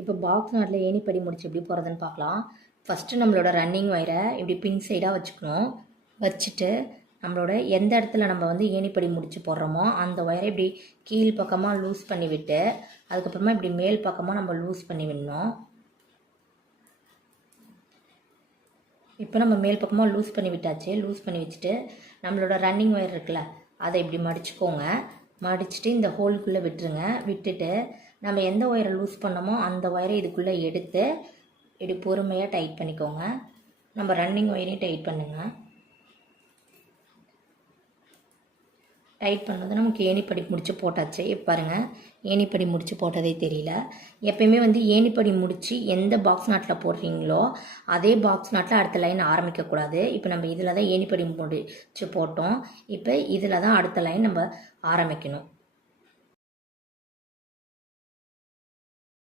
இப்போ பாக்ஸ் நாட்டில் ஏணிப்படி முடிச்சு எப்படி போகிறதுன்னு பார்க்கலாம். ஃபஸ்ட்டு நம்மளோட ரன்னிங் ஒயரை இப்படி பின் சைடாக வச்சுக்கணும். வச்சுட்டு நம்மளோட எந்த இடத்துல நம்ம வந்து ஏணிப்படி முடிச்சு போடுறோமோ அந்த ஒயரை இப்படி கீழ் பக்கமாக லூஸ் பண்ணி விட்டு அதுக்கப்புறமா இப்படி மேல் பக்கமாக நம்ம லூஸ் பண்ணி விடணும். இப்போ நம்ம மேல் பக்கமாக லூஸ் பண்ணி விட்டாச்சு. லூஸ் பண்ணி வச்சுட்டு நம்மளோட ரன்னிங் ஒயர் இருக்குல்ல அதை இப்படி மடிச்சுக்கோங்க. மடிச்சுட்டு இந்த ஹோலுக்குள்ளே விட்டுருங்க. விட்டுட்டு நம்ம எந்த ஒயரை லூஸ் பண்ணோமோ அந்த ஒயரை இதுக்குள்ளே எடுத்து இப்படி பொறுமையாக டைட் பண்ணிக்கோங்க. நம்ம ரன்னிங் ஒயரையும் டைட் பண்ணுங்கள் டைட் பண்ணது நமக்கு ஏணிப்படி முடிச்சு போட்டாச்சு. பாருங்கள் ஏணிப்படி முடிச்சு போட்டதே தெரியல. எப்பயுமே வந்து ஏணிப்படி முடித்து எந்த பாக்ஸ் நாட்டில் போடுறீங்களோ அதே பாக்ஸ் நாட்டில் அடுத்த லைன் ஆரம்பிக்கக்கூடாது இப்போ நம்ம இதில் தான் ஏணிப்படி முடிச்சு போட்டோம். இப்போ இதில் தான் அடுத்த லைன் நம்ம ஆரம்பிக்கணும்.